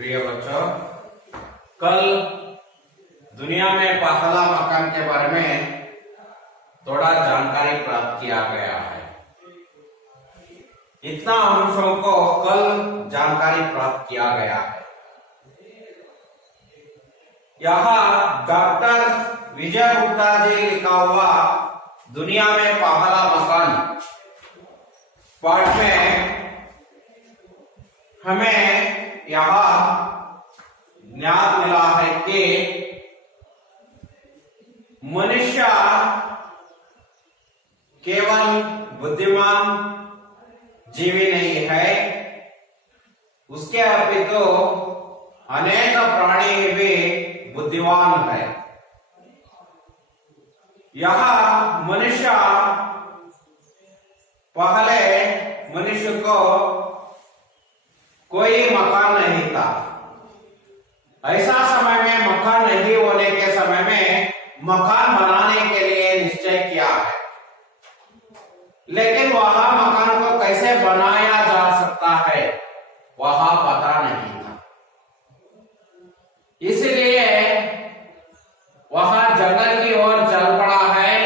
प्रिय बच्चों, कल दुनिया में पहला मकान के बारे में थोड़ा जानकारी प्राप्त किया गया है। इतना मनुष्यों को कल जानकारी प्राप्त किया गया है। यहाँ डॉक्टर विजय गुप्ता जी लिखा हुआ दुनिया में पहला मकान पाठ में हमें यहाँ ज्ञान मिला है कि मनुष्य केवल बुद्धिमान जीवी नहीं है, उसके अपितु अनेक प्राणी भी बुद्धिमान है। यह मनुष्य पहले मनुष्य को कोई मकान नहीं था। ऐसा समय में मकान नहीं होने के समय में मकान बनाने के लिए निश्चय किया है, लेकिन वहां मकान को कैसे बनाया जा सकता है वहां पता नहीं था। इसलिए वहां जंगल की ओर चल पड़ा है।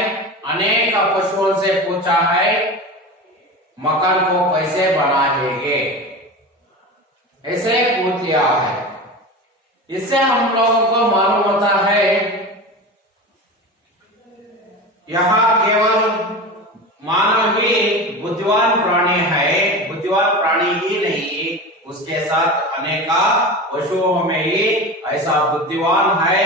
अनेक पशुओं से पूछा है मकान को कैसे बनाएंगे, ऐसे पूछ लिया है। इससे हम लोगों को मालूम होता है यहाँ केवल मानव ही बुद्धिमान प्राणी है। बुद्धिमान प्राणी ही नहीं, उसके साथ अनेका पशुओं में ही ऐसा बुद्धिमान है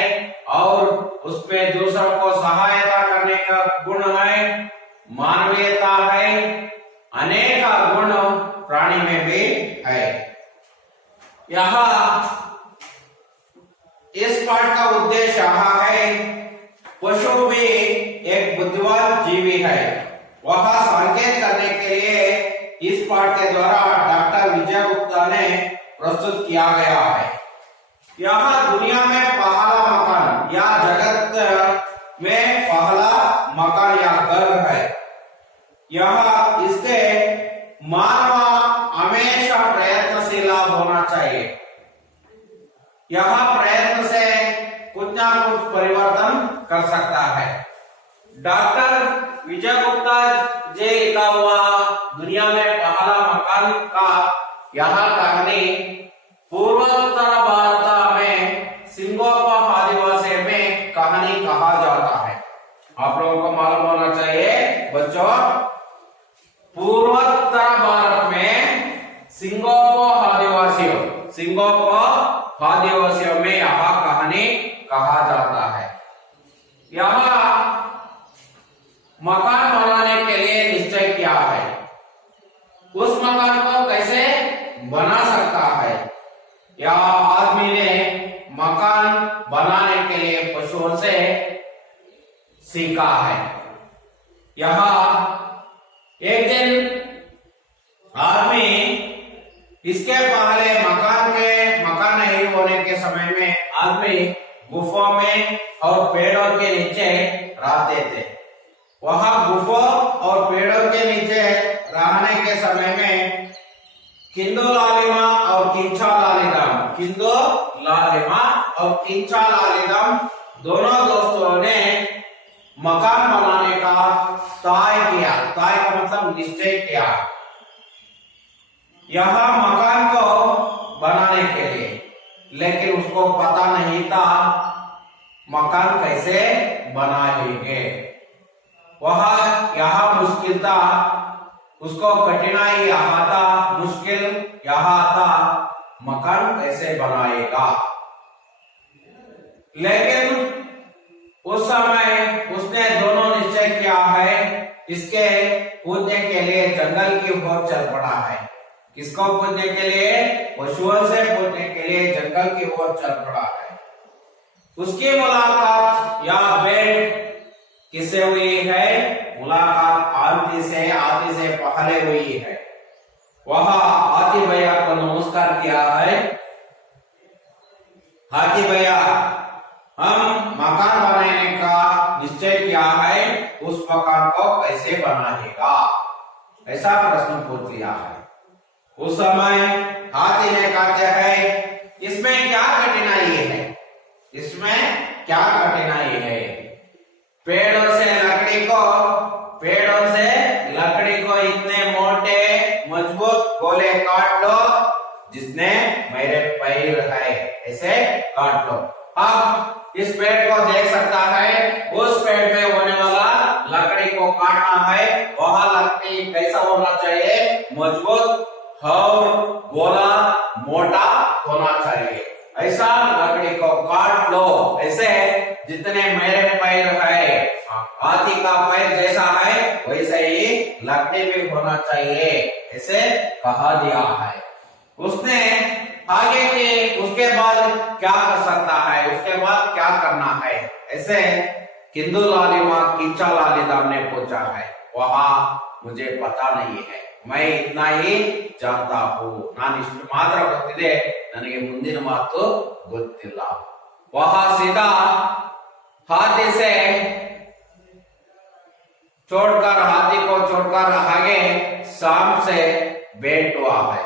और उसमें दूसरों को सहायता करने का गुण है, मानवीयता है, अनेक गुण प्राणी में भी है। यहाँ इस पाठ का उद्देश्य यह है पशु भी एक बुद्धिमान जीवी है, वह संकेत करने के लिए इस पाठ के द्वारा डॉक्टर विजय गुप्ता ने प्रस्तुत किया गया है। यह दुनिया में पहला मकान या जगत में पहला मकान या घर है। यह इसके मानव हमेशा प्रयत्नशील होना चाहिए। यह प्रयत्न से कुछ ना कुछ परिवर्तन कर सकता है। डॉक्टर विजय गुप्ता जी लिखा हुआ दुनिया में पहला मकान का यह कहानी पूर्वोत्तर भारत में सिंगोपा आदिवासी में कहानी कहा जाता है। आप लोगों को मालूम होना चाहिए बच्चों, पूर्वोत्तर भारत में सिंगोपा आदिवासियों में यह कहानी कहा जाता है। यहाँ मकान बनाने के लिए निश्चय किया है। उस मकान को कैसे बना सकता है, या आदमी ने मकान बनाने के लिए पशुओं से सीखा है। यहाँ एक दिन आदमी इसके पहले मकान नहीं होने के समय में आदमी गुफा में और पेड़ों के नीचे रहते थे। वहां गुफा और पेड़ों के नीचे रहने के समय में किंदो लालिमा और किंचा लालिदम दोनों दोस्तों ने मकान बनाने का तय का मतलब निश्चय किया। यह मकान को बनाने के लिए, लेकिन उसको पता नहीं था मकान कैसे बनाएंगे। वह यह मुश्किल था, उसको कठिनाई यहाँ था, मुश्किल यहाँ था मकान कैसे बनाएगा। लेकिन उस समय उसने दोनों निश्चय किया है, इसके पूछने के लिए जंगल की ओर चल पड़ा है। किसको पूछने के लिए? पशुओं से पूछने के लिए जंगल की ओर चल पड़ा है। उसकी मुलाकात या भेंट किससे हुई है? मुलाकात हाथी से पहले हुई है। वह हाथी भैया को नमस्कार किया है। हाथी भैया, हम मकान बनाने का निश्चय किया है, उस मकान को कैसे बनाएगा, ऐसा प्रश्न पूछ लिया है। उस समय हाथी ने कहते हैं इसमें क्या कठिनाई है? इसमें क्या कठिनाई है? पेड़ों से लकड़ी को इतने मोटे मजबूत गोले काट लो जितने मेरे पैर है, ऐसे काट लो। अब इस पेड़ को देख सकता है, उस पेड़ में होने वाला लकड़ी को काटना है, वह लकड़ी कैसा होना चाहिए? मजबूत और गोला मोटा होना चाहिए। ऐसा लकड़ी को काट लो, ऐसे जितने मेरे पैर है, हाथी का पैर जैसा है वैसे ही लकड़ी भी होना चाहिए, ऐसे कहा दिया है। उसने आगे के उसके बाद क्या कर सकता है, उसके बाद क्या करना है, ऐसे किंदु लालिमा कीचा लालिदाम ने पूछा है। वहां मुझे पता नहीं है, मैं इतना ही जानता हूँ, ನಾನು ಇಷ್ಟು ಮಾತ್ರ ಗೊತ್ತಿದೆ, ನನಗೆ ಮುಂದಿನ ಮಾತು ಗೊತ್ತಿಲ್ಲ। वहां सीधा हाथी से हाथी को छोड़कर आगे शाम से भेंट हुआ है।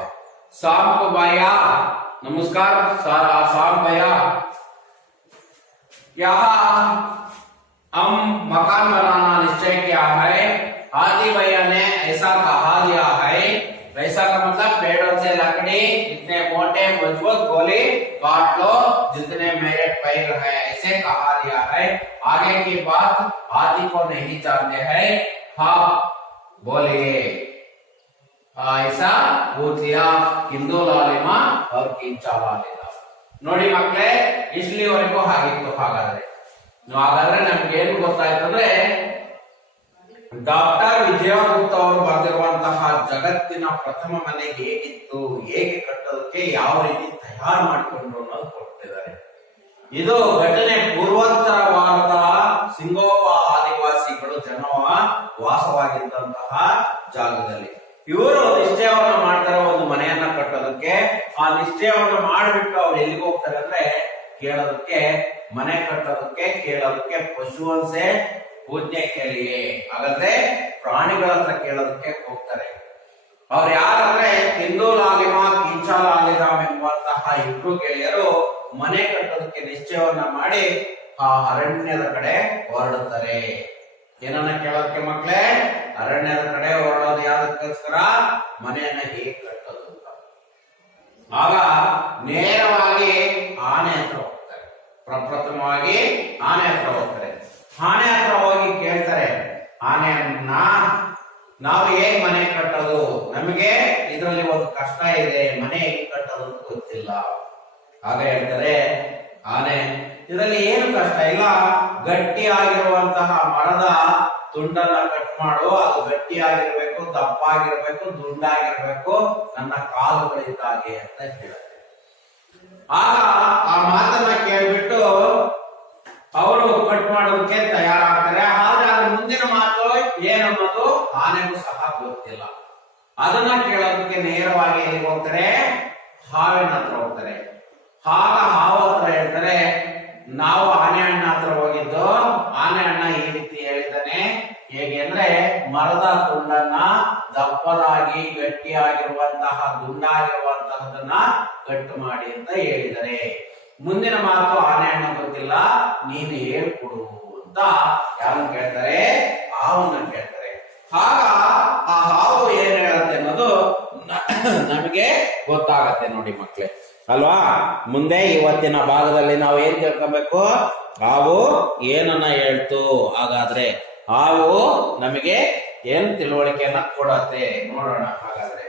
शाम को भैया नमस्कार, शाम भैया, यहाँ हम मकान बनाना निश्चय किया है। हाथी भैया ने ऐसा कहा दिया है, वैसा का मतलब पेड़ों से लकड़ी इतने मोटे मजबूत गोली काट लो जितने मेरे पैर है, ऐसे कहा दिया है। आगे की बात हाथी को नहीं जानते हैं। हाँ बोलिए, ऐसा पूछ लिया किंदु लालिमा और कीचा लालिदा। ನೋಡಿ ಮಕ್ಕಳೇ, ಇಲ್ಲಿವರೆಗೂ ಹಾಗಿತ್ತು। ಹಾಗಾದ್ರೆ ನಮ್ಗೆ ಏನು ಗೊತ್ತಾಯ್ತಂದ್ರೆ, ಡಾಕ್ಟರ್ ವಿಜಯಗುಪ್ತ ಅವರು ಬರೆದಿರುವಂತಹ ಜಗತ್ತಿನ ಪ್ರಥಮ ಮನೆ ಹೇಗಿತ್ತು, ಹೇಗೆ ಕಟ್ಟೋದಕ್ಕೆ ಯಾವ ರೀತಿ ತಯಾರು ಮಾಡಿಕೊಂಡ್ರು ಅನ್ನೋದು ಕೊಟ್ಟಿದ್ದಾರೆ। ಇದು ಘಟನೆ ಪೂರ್ವೋತ್ತರ ಭಾರತ ಸಿಂಗೋಪ ಆದಿವಾಸಿಗಳು ಜನವ ವಾಸವಾಗಿದ್ದಂತಹ ಜಾಗದಲ್ಲಿ ಇವರು ನಿಶ್ಚಯವನ್ನು ಮಾಡ್ತಾರೆ ಒಂದು ಮನೆಯನ್ನ ಕಟ್ಟೋದಕ್ಕೆ। ಆ ನಿಶ್ಚಯವನ್ನು ಮಾಡಿಬಿಟ್ಟು ಅವ್ರು ಎಲ್ಲಿಗೆ ಹೋಗ್ತಾರೆ ಅಂದ್ರೆ ಕೇಳೋದಕ್ಕೆ, ಮನೆ ಕಟ್ಟೋದಕ್ಕೆ ಕೇಳೋದಕ್ಕೆ ಪಶುವನ್ಸೆ ಪೂಜ್ಯ ಕೇಳಿಯೇ, ಹಾಗಾದ್ರೆ ಪ್ರಾಣಿಗಳ ಹತ್ರ ಕೇಳೋದಕ್ಕೆ ಹೋಗ್ತಾರೆ। ಅವ್ರು ಯಾರಂದ್ರೆ ಕಿಂದು ಲಾಲಿಮಾ कीचा लालिदाम ಎಂಬಂತಹ ಇಬ್ರು ಗೆಳೆಯರು ಮನೆ ಕಟ್ಟೋದಕ್ಕೆ ನಿಶ್ಚಯವನ್ನ ಮಾಡಿ ಆ ಅರಣ್ಯದ ಕಡೆ ಹೊರಡುತ್ತಾರೆ। ಏನನ್ನ ಕೇಳೋದಕ್ಕೆ ಮಕ್ಕಳೇ? ಅರಣ್ಯದ ಕಡೆ ಹೊರಡೋದು ಯಾವ್ದಕ್ಕೋಸ್ಕರ? ಮನೆಯನ್ನ ಹೇಗೆ ಕಟ್ಟೋದು ಅಂತ। ಆಗ ನೇರವಾಗಿ ಆನೆ ಹತ್ರ ಹೋಗ್ತಾರೆ, ಪ್ರಪ್ರಥಮವಾಗಿ ಆನೆ ಹತ್ರ ಹೋಗ್ತಾರೆ। ಆನೆ ಹತ್ರ ಹೋಗಿ ಕೇಳ್ತಾರೆ, ಆನೆಯನ್ನ ನಾವು ಹೇಗ್ ಮನೆ ಕಟ್ಟೋದು, ನಮಗೆ ಇದರಲ್ಲಿ ಒಂದು ಕಷ್ಟ ಇದೆ, ಮನೆ ಹೇಗೆ ಕಟ್ಟೋದು ಅಂತ ಗೊತ್ತಿಲ್ಲ। ಆಗ ಹೇಳ್ತಾರೆ ಆನೆ, ಇದರಲ್ಲಿ ಏನು ಕಷ್ಟ ಇಲ್ಲ, ಗಟ್ಟಿಯಾಗಿರುವಂತಹ ಮರದ ತುಂಡನ್ನ ಕಟ್ ಮಾಡು, ಅದು ಗಟ್ಟಿಯಾಗಿರ್ಬೇಕು, ದಪ್ಪಾಗಿರ್ಬೇಕು, ದುಂಡಾಗಿರ್ಬೇಕು, ನನ್ನ ಕಾಲುಗಳಿದ್ದಾಗೆ ಅಂತ ಹೇಳುತ್ತೆ। ಆಗ ಆ ಮಾತನ್ನ ಕೇಳ್ಬಿಟ್ಟು ಅವರು ಕಟ್ ಮಾಡೋದಕ್ಕೆ ತಯಾರಾಗ್ತಾರೆ। ಆದ್ರೆ ಅದ್ರ ಮುಂದಿನ ಮಾತು ಏನನ್ನೋದು ಆನೆಗೂ ಸಹ ಗೊತ್ತಿಲ್ಲ। ಅದನ್ನ ಕೇಳೋದಕ್ಕೆ ನೇರವಾಗಿ ಎಲ್ಲಿಗೆ ಹೋಗ್ತಾರೆ? ಹಾವಿನ ಹತ್ರ ಹೋಗ್ತಾರೆ। ಆಗ ಹಾವು ಹತ್ರ ಹೇಳ್ತಾರೆ, ನಾವು ಆನೆ ಅಣ್ಣ ಹತ್ರ ಹೋಗಿದ್ದು, ಆನೆ ಅಣ್ಣ ಈ ರೀತಿ ಹೇಳಿದ್ದಾನೆ, ಹೇಗೆ ಅಂದ್ರೆ ಮರದ ತುಂಡನ್ನ ದಪ್ಪದಾಗಿ ಗಟ್ಟಿಯಾಗಿರುವಂತಹ ದುಂಡಾಗಿರುವಂತಹದನ್ನ ಕಟ್ ಮಾಡಿ ಅಂತ ಹೇಳಿದರೆ, ಮುಂದಿನ ಮಾತು ಆನೆ ಅಣ್ಣ ಗೊತ್ತಿಲ್ಲ, ನೀನು ಹೇಳ್ಕೊಡು ಅಂತ ಯಾರನ್ನ ಕೇಳ್ತಾರೆ? ಹಾವನ್ನ ಕೇಳ್ತಾರೆ। ಆಗ ಆ ಹಾವು ಏನ್ ಹೇಳುತ್ತೆ ಅನ್ನೋದು ನಮಗೆ ಗೊತ್ತಾಗತ್ತೆ ನೋಡಿ ಮಕ್ಕಳೇ, ಅಲ್ವಾ? ಮುಂದೆ ಇವತ್ತಿನ ಭಾಗದಲ್ಲಿ ನಾವು ಏನ್ ತಿಳ್ಕೊಬೇಕು? ಹಾವು ಏನನ್ನ ಹೇಳ್ತು, ಹಾಗಾದ್ರೆ ಹಾವು ನಮಗೆ ಏನ್ ತಿಳುವಳಿಕೆಯನ್ನ ಕೊಡತ್ತೆ ನೋಡೋಣ। ಹಾಗಾದ್ರೆ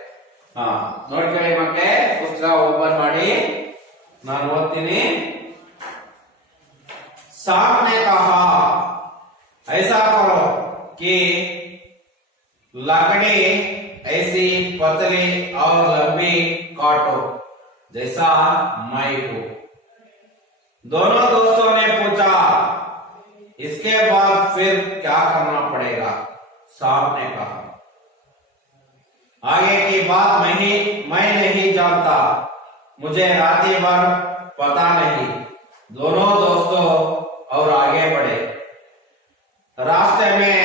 ನೋಡ್ಕೊಳ್ಳಿ ಮಕ್ಕಳೇ, ಪುಸ್ತಕ ಓಪನ್ ಮಾಡಿ, ನಾನು ಓದ್ತೀನಿ। सांप ने कहा, ऐसा करो कि लकड़ी ऐसी पतली और लंबी काटो जैसा मैं हूं। दोनों दोस्तों ने पूछा, इसके बाद फिर क्या करना पड़ेगा? सांप ने कहा, आगे की बात मैं नहीं जानता, मुझे राती भर पता नहीं। दोनों दोस्तों और आगे बढ़े। रास्ते में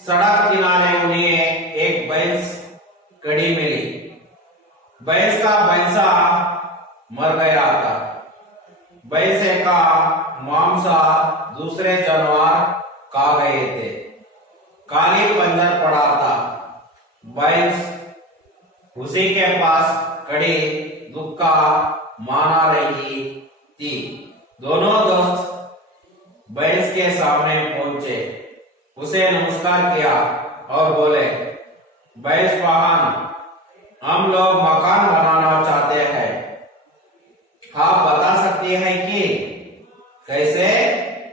सड़क किनारे उन्हें एक भैंस कड़ी मिली। भैंस का भैंसा मर गया था। भैंसे का मांसा दूसरे जानवर खा गए थे। खाली पंजर पड़ा था। भैंस उसी के पास खड़ी दुक्का मारा रही थी। दोनों दोस्त भैंस के सामने पहुंचे, उसे नमस्कार किया और बोले, भैंस बहन, हम लोग मकान बनाना चाहते हैं। आप बता सकती हैं कि कैसे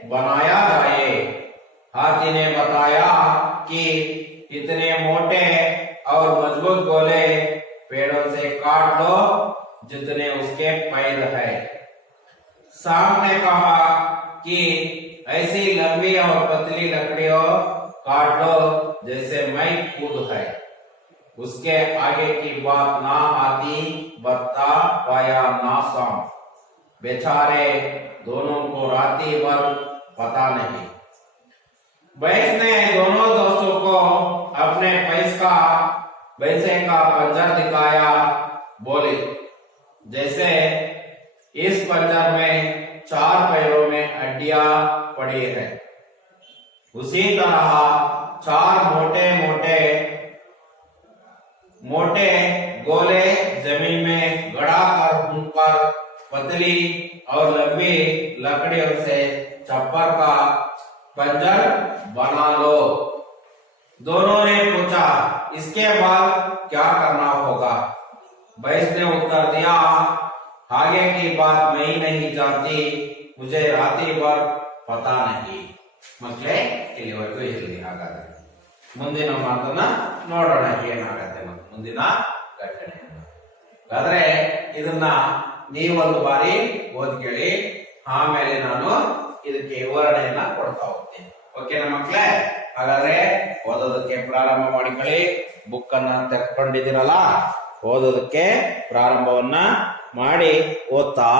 बनाया जाए? हाथी ने बताया कि इतने मोटे और मजबूत गोले पेड़ों से काट लो जितने उसके पैर है। सांप ने कहा कि ऐसी लंबी और पतली लकड़ियों काट लो जैसे मैं खुद है। उसके आगे की बात ना हाथी बता पाया ना सांप। बेचारे दोनों को राती भर पता नहीं। भैंस ने दोनों दोस्तों को अपने भैंसे का पंजर दिखाया। बोली, जैसे इस पंजर में 4 पैरों में हड्डियां पड़ी है, उसी तरह 4 मोटे मोटे गोले जमीन में गड़ा कर उन पर पतली और लंबी लकड़ियों से छप्पर का पंजर बना लो। दोनों ने पूछा, इसके बाद क्या करना होगा? भैंस ने उत्तर दिया, आगे की बात मैं नहीं जानती, मुझे राती भर पता नहीं। ಮಕ್ಕಳೇ ಇಲ್ಲಿವರೆಗೂ ಇರಲಿ. ಹಾಗಾದ್ರೆ ಮುಂದಿನ ಮಾತನ್ನ ನೋಡೋಣ, ಏನಾಗತ್ತೆ ಮುಂದಿನ ಘಟನೆಯನ್ನು. ಹಾಗಾದ್ರೆ ಇದನ್ನ ನೀವೊಂದು ಬಾರಿ ಓದ್ಕೊಳ್ಳಿ, ಆಮೇಲೆ ನಾನು ಇದಕ್ಕೆ ವಿವರಣೆಯನ್ನ ಕೊಡ್ತಾ ಹೋಗ್ತೀನಿ. ಓಕೆನಾ ಮಕ್ಕಳೇ? ಹಾಗಾದ್ರೆ ಓದೋದಕ್ಕೆ ಪ್ರಾರಂಭ ಮಾಡಿಕೊಳ್ಳಿ. ಬುಕ್ ಅನ್ನ ತೆಗೆದುಕೊಂಡಿದ್ದೀರಲ್ಲ, ಓದೋದಕ್ಕೆ ಪ್ರಾರಂಭವನ್ನ ಮಾಡಿ ಓದ್ತಾ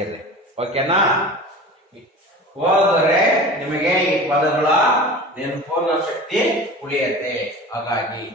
ಇರ್ರಿ. ಓಕೆನಾ? ಓದಿದ್ರೆ ನಿಮಗೆ ಈ ಪದಗಳ ನೆನಪಿನ ಶಕ್ತಿ ಉಳಿಯುತ್ತೆ. ಹಾಗಾಗಿ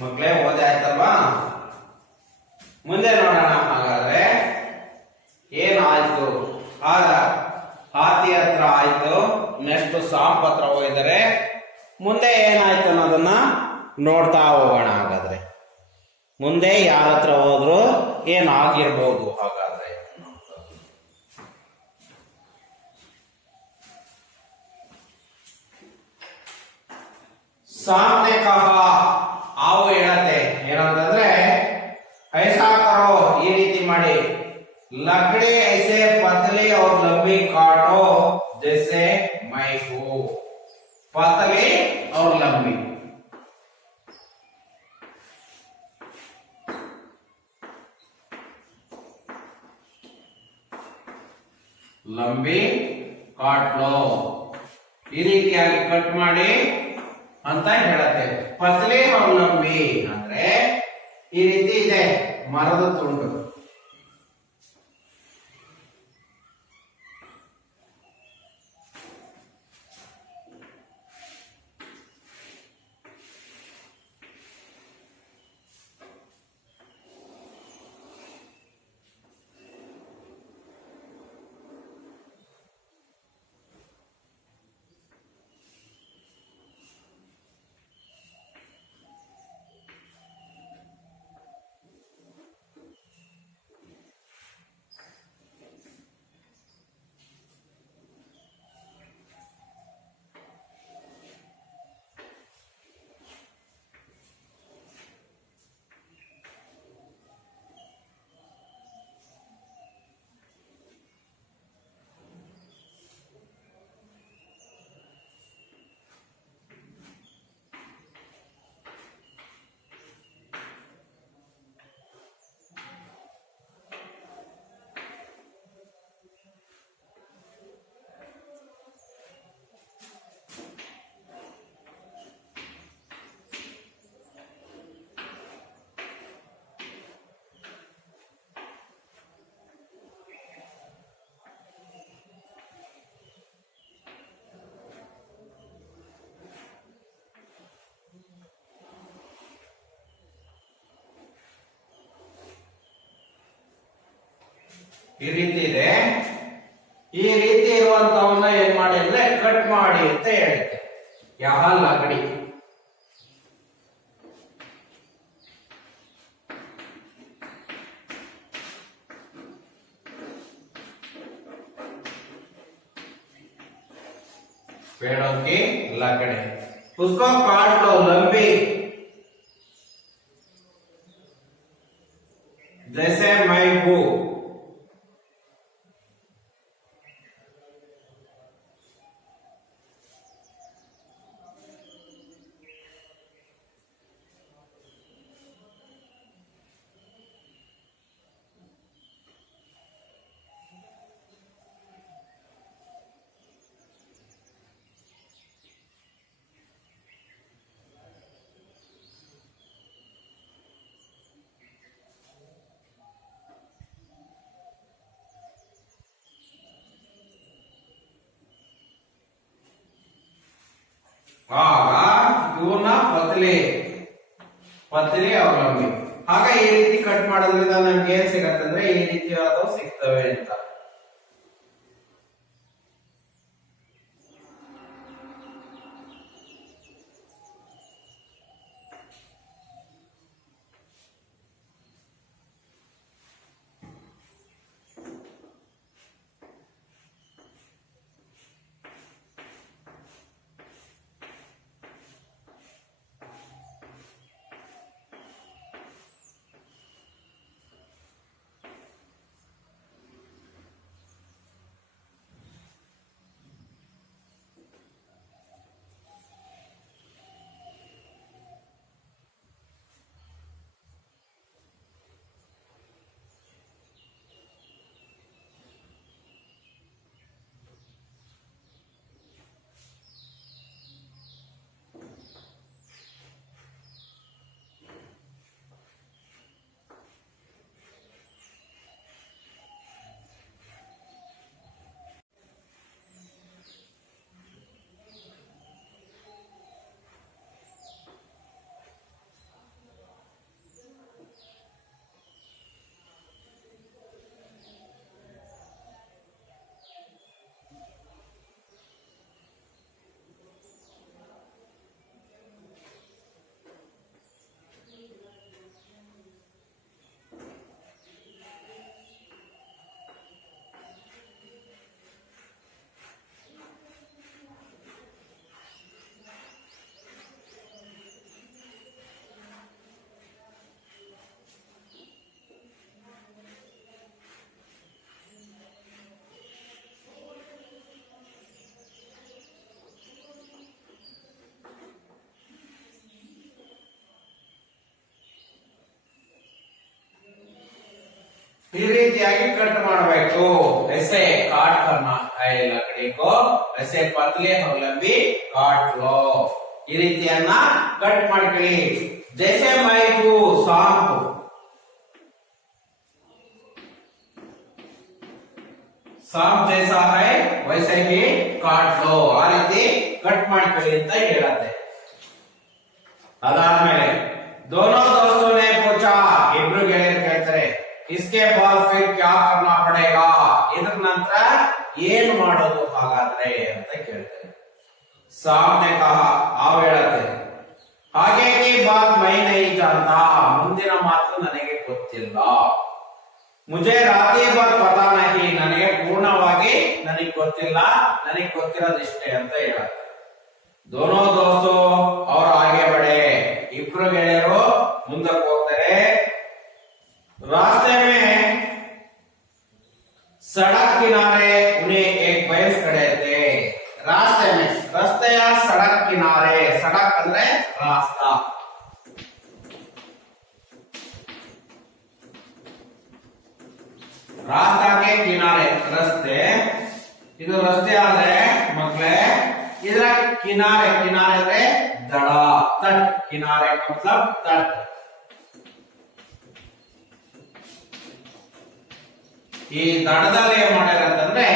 ಮಕ್ಕಳೇ ಓದಿ ಆಯ್ತಲ್ವಾ? ಮುಂದೆ ನೋಡೋಣ. ಹಾಗಾದ್ರೆ ಏನಾಯ್ತು? ಹಾತಿ ಹತ್ರ ಆಯ್ತು, ನೆಕ್ಸ್ಟ್ ಸಾಂಪ್ ಹತ್ರ ಹೋಗಿದ್ದಾರೆ. ಮುಂದೆ ಏನಾಯ್ತು ಅನ್ನೋದನ್ನ ನೋಡ್ತಾ ಹೋಗೋಣ. ಹಾಗಾದ್ರೆ ಮುಂದೆ ಯಾರ ಹತ್ರ ಹೋದ್ರು ಏನಾಗಿರ್ಬೋದು? ಹಾಗಾದ್ರೆ ಸಾಮ್ನೆ ಕಹ, ಹಾವು ಹೇಳತ್ತೆ ಏನಂತಂದ್ರೆ, ಐಸಾ ಕರೋ, ಈ ರೀತಿ ಮಾಡಿ, लकड़ी ऐसे पतली और लंबी काटो जैसे मैं हूं, पतली और लंबी। लंबी काट लो, ಈ ರೀತಿಯಾಗಿ ಕಟ್ ಮಾಡಿ ಅಂತ ಹೇಳುತ್ತೆ. ಪತಲಿ और लंबी ಅಂದ್ರೆ ಈ ರೀತಿ ಇದೆ ಮರದ ತುಂಡು. ಈ ರೀತಿ ಇದೆ. ಈ ರೀತಿ ಇರುವಂತವನ್ನ ಏನ್ ಮಾಡಿ ಅಂದ್ರೆ ಕಟ್ ಮಾಡಿ ಅಂತ ಹೇಳಿದ್ದೆ. ಯಾವ ಲಕಡಿ पेड़ों की लकड़ी, उसको काट लो लंबी जैसे मैं हूं। ಆಗ ಇವನ್ನ ಪತಲಿ ಅವಲಂಬಿ. ಆಗ ಈ ರೀತಿ ಕಟ್ ಮಾಡೋದ್ರಿಂದ ನಮ್ಗೆ ಏನ್ ಸಿಗತ್ತಂದ್ರೆ ಈ ರೀತಿಯಾದವು ಸಿಗ್ತವೆ ಅಂತ. ಈ ರೀತಿಯಾಗಿ ಕಟ್ ಮಾಡಬೇಕು. ऐसे काट करना है लकड़ी को, ऐसे पतले और लंबी काट लो. ಈ ರೀತಿಯನ್ನ ಕಟ್ ಮಾಡ್ಕೊಳ್ಳಿ. जैसे मैकू सांप, सांप जैसा है वैसे ही काट लो. ಆ ರೀತಿ ಕಟ್ ಮಾಡ್ಕೊಳ್ಳಿ ಅಂತ ಹೇಳುತ್ತೆ. ಅದಾದ್ಮೇಲೆ दोनों दोस्तों ने पूछा, ಇಬ್ರು ಗೆಳೆಯರು ಕೇಳ್ತಾರೆ, इसके बाद फिर क्या करना पड़ेगा, ಇದರ ನಂತರ ಏನು ಮಾಡೋದು ಹಾಗಾದ್ರೆ ಅಂತ ಕೇಳ್ತಾರೆ. सांप ने कहा, ಆವ್ ಹೇಳುತ್ತೆ, आगे की बात मैं नहीं जानता, ಮುಂದಿನ ಮಾತು ನನಗೆ ಗೊತ್ತಿಲ್ಲ. मुझे रात भर पता नहीं, ನನಗೆ ಪೂರ್ಣವಾಗಿ ನನಗೆ ಗೊತ್ತಿಲ್ಲ, ನನಗೆ ಗೊತ್ತಿರೋದಿಷ್ಟೇ ಅಂತ ಹೇಳುತ್ತೆ. दोनों दोस्तों और आगे बढ़े, ಇಬ್ರು ಗೆಳೆಯರು ಮುಂದಕ್ಕೆ ಹೋಗ್ತಾರೆ. रास्ते में सड़क किनारे उन्हें एक भैंस खड़े थे. रास्ते में, रस्ತೆಯ सड़क किनारे, सड़क ಅಂದ್ರೆ रास्ता, रास्ता के किनारे, रस्ते, ಇದು ರಸ್ತೆ ಆದ್ರೆ ಮಕ್ಕಳೇ ಇದರ ಕಿನಾರೆ, ಕಿನಾರೆ ಅಂದ್ರೆ ದಡ, ತಟ್, ಕಿನಾರೆ का मतलब तट. ಈ ದಡದಲ್ಲಿ ಏನ್ ಮಾಡ್ಯಾರ ಅಂತಂದ್ರೆ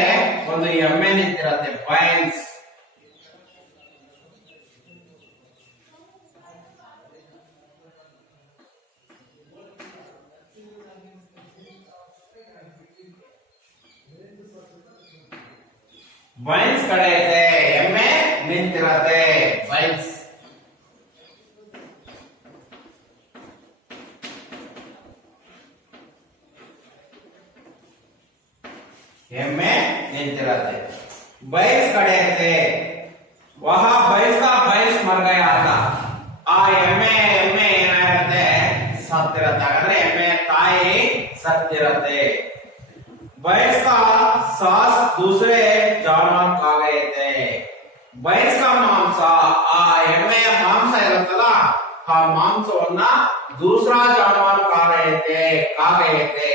ಒಂದು ಎಮ್ಮೆ ನಿಂತಿರತ್ತೆ, ಬೈನ್ಸ್. ಬೈನ್ಸ್ ಕಡೆ ಇದೆ, ಎಮ್ಮೆ ನಿಂತಿರತ್ತೆ, ಬೈನ್ಸ್. एम्मे निंतिरते, भैंस खड़े थे. वहां भैंस का भैंस मर गया था. आ एम्मे एम्मे ಏನಾಗಿರುತ್ತೆ ಸತ್ತಿರತ್ತೆ. ಹಾಗಾದ್ರೆ ಎಮ್ಮೆ ತಾಯಿ ಸತ್ತಿರತ್ತೆ. भैंस का सांस दूसरे जानवर खा गए थे. भैंस का ಮಾಂಸ, ಆ ಎಮ್ಮೆಯ ಮಾಂಸ ಇರುತ್ತಲ್ಲ, ಆ ಮಾಂಸವನ್ನ दूसरा जानवर खा गए थे.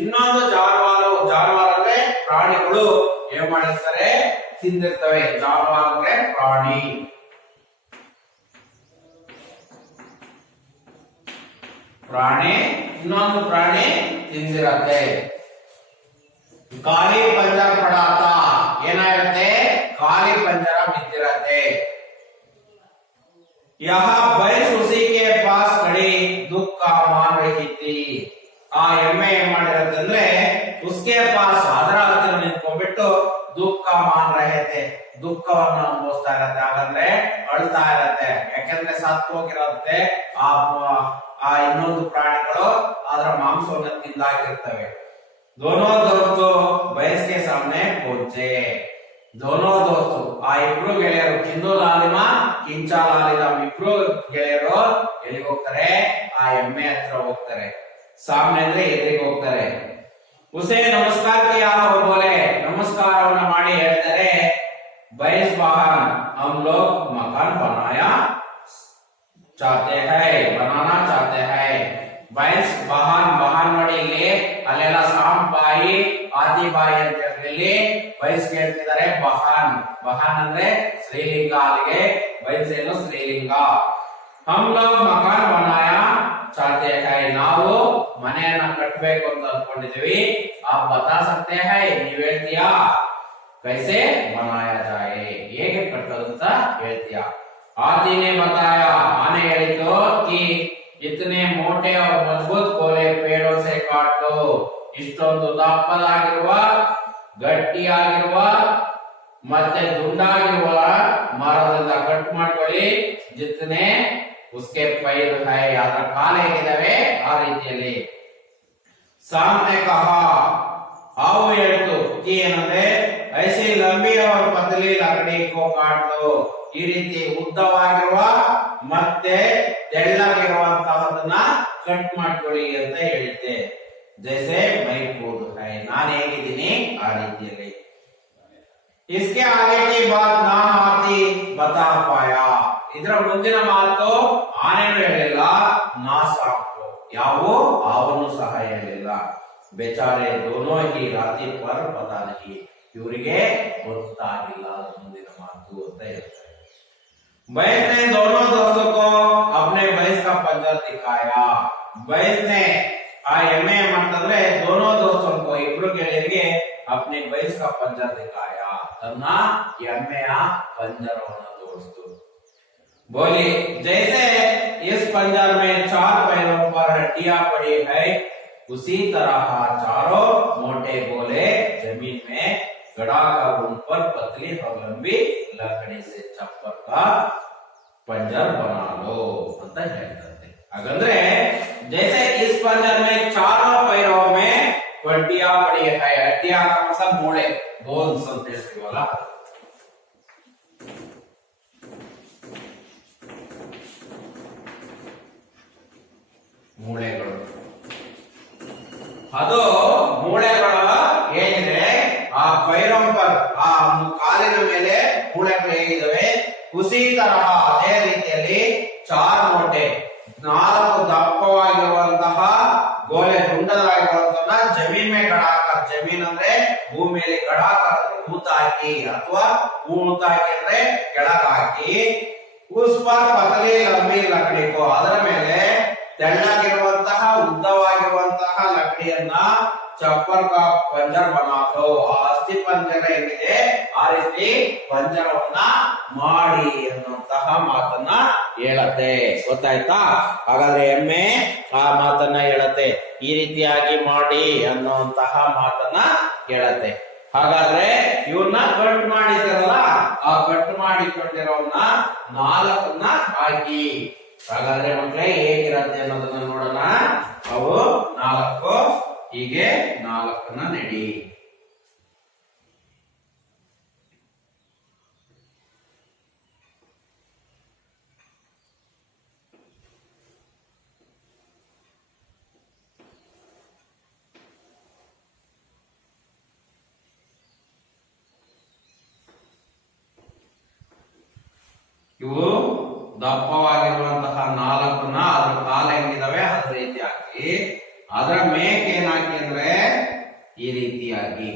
ಇನ್ನೊಂದು ಜಾನುವಾರು, ಜಾನುವಾರು ಅಂದ್ರೆ ಪ್ರಾಣಿಗಳು ಏನ್ ಮಾಡಿರ್ತಾರೆ, ತಿಂದಿರ್ತವೆ. ಜಾನುವಾರು ಅಂದ್ರೆ ಪ್ರಾಣಿ. ಪ್ರಾಣಿ ಇನ್ನೊಂದು ಪ್ರಾಣಿ ತಿಂದಿರತ್ತೆ. ಖಾಲಿ ಪಂಜರ ಪಡಾತ, ಏನಾಗಿರುತ್ತೆ, ಖಾಲಿ ಪಂಜರ ಬಿದ್ದಿರತ್ತೆ. यहाँ भैंस उसी के पास खड़ी दुख का मान रही थी. ಆ ಎಮ್ಮೆ ಏನ್ ಮಾಡಿರತ್ತೆ ಅಂದ್ರೆ ಉಸ್ಕೆ ಪಾಸ್, ಅದರ ಹತ್ತಿರ ನಿಂತ್ಕೊಂಡ್ಬಿಟ್ಟು ದುಃಖ ಮಾನ್ ರಹತೆ, ದುಃಖವನ್ನು ಅನುಭವಿಸ್ತಾ ಇರತ್ತೆ. ಹಾಗಂದ್ರೆ ಅಳ್ತಾ ಇರತ್ತೆ. ಯಾಕಂದ್ರೆ ಸತ್ತು ಹೋಗಿರತ್ತೆ ಆ ಇನ್ನೊಂದು ಪ್ರಾಣಿಗಳು ಅದರ ಮಾಂಸವನ್ನು ತಿಂದಾಗಿರ್ತವೆ. दोनों दोस्तों भैंस के सामने पहुंचे. दोनों दोस्तों, ಆ ಇಬ್ರು ಗೆಳೆಯರು, ಕಿಂದು ಲಾಲಿಮ ಕಿಂಚ ಲಾಲಿಮ, ಇಬ್ರು ಗೆಳೆಯರು ಎಲ್ಲಿಗೆ ಹೋಗ್ತಾರೆ, ಆ ಎಮ್ಮೆ ಹತ್ರ ಹೋಗ್ತಾರೆ. सामने ಅಂದ್ರೆ ಎದುರಿಗೆ ಹೋಗ್ತಾರೆ. उसे नमस्कार किया और बोले, ನಮಸ್ಕಾರವನ್ನು ಮಾಡಿ ಹೇಳ್ತಾರೆ, भैंस वाहन हम लोग मकान बनाना चाहते हैं. भैंस वाहन, वाहन ನೋಡಿ ಇಲ್ಲಿ, ಅಲ್ಲೆಲ್ಲ ಸಾಂಪ್ ಬಾಯಿ, ಆದಿ ಬಾಯಿ ಅಂತ ಹೇಳಿ ಭೈಂಸ್ ಕೇಳ್ತಿದ್ದಾರೆ. ವಾಹನ್, ವಾಹನ್ ಅಂದ್ರೆ ಸ್ತ್ರೀಲಿಂಗ, ಅಲ್ಲಿಗೆ ಭೈಂಸ್ ಏನು ಸ್ತ್ರೀಲಿಂಗ. हम लोग मकान बनाया चाहते हैं, ನಾವು ಮನೆಯನ್ನ ಕಟ್ಟಬೇಕು ಅಂತ ಅನ್ಕೊಂಡಿದೀವಿ. आप बता सकते हैं, ನೀವು ಹೇಳ್ತೀಯಾ, कैसे बनाया जाए, ಹೇಗೆ ಕಟ್ಟೋದು ಅಂತ ಹೇಳ್ತೀಯಾ. आदि ने बताया, आने ಹೇಳಿತು, कि इतने मोटे और मजबूत कोले पेड़ों से काट लो. ಇಷ್ಟೊಂದು ದಪ್ಪದಾಗಿರುವ, ಗಟ್ಟಿಯಾಗಿರುವ ಮತ್ತೆ ದುಂಡಾಗಿರುವ ಮರದಿಂದ ಕಟ್ ಮಾಡ್ಕೊಳ್ಳಿ. ಜಿತನೆ उसके पैर है, ಅದರ ಕಾಲು ಹೇಗಿದಾವೆ ಆ ರೀತಿಯಲ್ಲಿ. सामने कहा, आओ ಹೇಳ್ತು, कि ಏನಂದ್ರೆ ऐसी लंबी और पतली लकड़ी को काट लो. ಈ ರೀತಿ ಉದ್ದವಾಗಿರುವ ಮತ್ತೆ ತೆಳ್ಳಗಿರುವಂತಹದನ್ನ ಕಟ್ ಮಾಡ್ಕೊಳ್ಳಿ ಅಂತ ಹೇಳಿದ್ದೆ. जैसे मैं खुद है, ನಾನು ಹೇಗಿದ್ದೀನಿ ಆ ರೀತಿಯಲ್ಲಿ. इसके आगे की बात ना हाथी बता पाया, ಇದರ ಮುಂದಿನ ಮಾತು ಆನೆನೂ ಹೇಳಿಲ್ಲ, ನಾ ಸಾಕು ಯಾವ ಅವನು ಸಹ ಹೇಳಿಲ್ಲ. बेचारे दोनों ही राती पर पता नहीं ಇವರಿಗೆ ಗೊತ್ತಾಗಿಲ್ಲ ಮುಂದಿನ ಮಾತು ಅಂತ ಹೇಳ್ತಾರೆ भैंस ने दोनों दोस्तों को अपने भैंस का पंजा दिखाया भैंस ने आ एम्मे ಮಾಡ್ತಂದ್ರೆ दोनों दोस्तों को ಇಬ್ರು ಗೆಳೆಯರಿಗೆ अपने भैंस का पंजा दिखाया ತನ್ನ ಎಮ್ಮೆಯ पंजरವನ್ನು ತೋರಿಸಿತು बोली जैसे इस पंजर में चार पैरों पर हड्डियां पड़ी है उसी तरह चारों मोटे गोले जमीन में गड़ा कर उन पर पतली और लंबी लकड़ी से छप्पर का पंजर बना लो ಅಂತ ಹೇಳ್ತಾರೆ ಹಾಗಂದ್ರೆ जैसे इस पंजर में चारों पैरों में हड्डियां पड़ी है हड्डियां का मतलब मूಳೆ बोन्स ಅಂತ ಹೇಳ್ತೀವಲ್ಲ ಮೂಳೆಗಳು ಅದು ಮೂಳೆಗಳ ಏನಿದೆ ಆ ಪೈರಂಪರ್ ಆ ಕಾಲಿನ ಮೇಲೆ ಮೂಳೆಗಳು ಹೇಗಿದ್ದಾವೆ ಉಸಿ ತರಹ ಅದೇ ರೀತಿಯಲ್ಲಿ ಚಾರ್ ಮೋಟೆ 4 ದಪ್ಪವಾಗಿರುವಂತಹ ಗೋಲೆ ದುಂಡದಾಗಿರುವಂತಹ ಜಮೀನ್ ಮೇಲೆ ಗಡಾಕರ್ ಜಮೀನ್ ಅಂದ್ರೆ ಭೂಮಿಯಲ್ಲಿ ಗಡಾಕರ್ ಹೂತಾಕಿ ಅಥವಾ ಹೂತಾಕಿ ಅಂದ್ರೆ ಕೆಳಗಾಕಿ ಉಸ್ ಪರ್ ಪತಲಿ ಲಂಬಿ ಲಕಡಿಕೋ ಅದರ ಮೇಲೆ ತೆಳ್ಳಗಿರುವಂತಹ ಉದ್ದವಾಗಿರುವಂತಹ ಲಕಡಿಯನ್ನ ಚಪ್ಪರ್ ಕಾ ಪಂಜರ್ ಬನಾಸೋ ಆ ಅಸ್ಥಿ ಪಂಜರ ಏನಿದೆ ಆ ರೀತಿ ಪಂಜರವನ್ನ ಮಾಡಿ ಅನ್ನುವಂತಹ ಮಾತನ್ನ ಹೇಳತ್ತೆ ಗೊತ್ತಾಯ್ತಾ ಹಾಗಾದ್ರೆ ಎಮ್ಮೆ ಆ ಮಾತನ್ನ ಹೇಳತ್ತೆ ಈ ರೀತಿಯಾಗಿ ಮಾಡಿ ಅನ್ನುವಂತಹ ಮಾತನ್ನ ಹೇಳತ್ತೆ ಹಾಗಾದ್ರೆ ಇವನ್ನ ಕಟ್ ಮಾಡಿದಾರಲ್ಲ ಆ ಕಟ್ ಮಾಡಿಕೊಂಡಿರೋನ್ನ 4 ಹಾಕಿ ಹಾಗಾದ್ರೆ ಮಕ್ಕಳೇ ಹೇಗಿರತ್ತೆ ಅನ್ನೋದನ್ನ ನೋಡೋಣ ಅವು 4 ಹೀಗೆ 4 ನೆಡಿ ಇವು ದಪ್ಪವಾಗಿರುವಂತಹ 4 ಅದ್ರ ಕಾಲ ಹೆಂಗಿದಾವೆ ಅದ್ರ ರೀತಿಯಾಗಿ ಅದರ ಮೇಕ್ ಏನಾಕಿ ಅಂದ್ರೆ ಈ ರೀತಿಯಾಗಿ